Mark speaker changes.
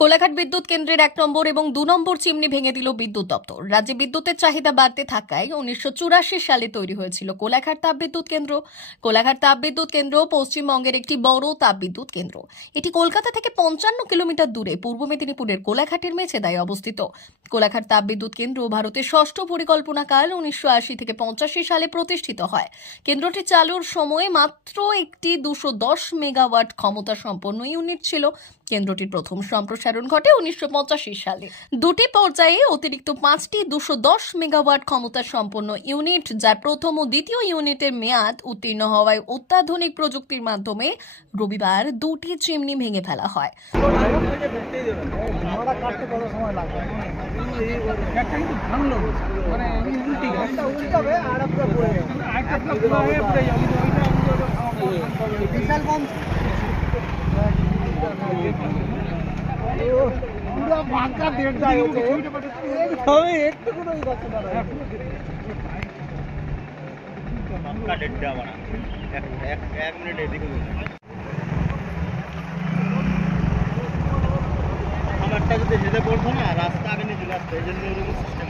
Speaker 1: কোলাঘাট বিদ্যুৎ কেন্দ্রের এক নম্বর এবং দু নম্বর চিমনি ভেঙে দিল বিদ্যুৎ দপ্তর। রাজ্যে বিদ্যুতের চাহিদা বাড়তে থাকায় উনিশশো চুরাশি সালে তৈরি হয়েছিল কোলাঘাট তাপবিদ্যুৎ কেন্দ্র। কোলাঘাট তাপবিদ্যুৎ কেন্দ্র পশ্চিমবঙ্গের একটি বড় তাপবিদ্যুৎ কেন্দ্র। এটি কলকাতা থেকে পঞ্চান্ন কিলোমিটার দূরে, পূর্ব মেদিনীপুরের কোলাঘাটের মেছেদায় অবস্থিত। কোলাঘাট তাপবিদ্যুৎ কেন্দ্র ভারতের ষষ্ঠ পরিকল্পনাকাল উনিশশো আশি থেকে পঁচাশি সালে প্রতিষ্ঠিত হয়। কেন্দ্রটি চালুর সময়ে মাত্র একটি দশ মেগাওয়াট ক্ষমতা সম্পন্ন ইউনিট ছিল। কেন্দ্রটির প্রথম সম্প্রসারণ ঘটে উনিশশো পঁচাশি সালে। দুটি পর্যায়ে অতিরিক্ত পাঁচটি দুশো দশ মেগাওয়াট ক্ষমতা সম্পন্ন ইউনিট, যার প্রথম ও দ্বিতীয় ইউনিটের মেয়াদ উত্তীর্ণ হওয়ায় অত্যাধুনিক প্রযুক্তির মাধ্যমে রবিবার দুটি চিমনি ভেঙে ফেলা হয়।
Speaker 2: এক মিনিট এদিকে আমারটা যদি যেতে পড়তো না, রাস্তা আগে নিয়ে চলে আসতো, এই জন্য ওরকম সিস্টেম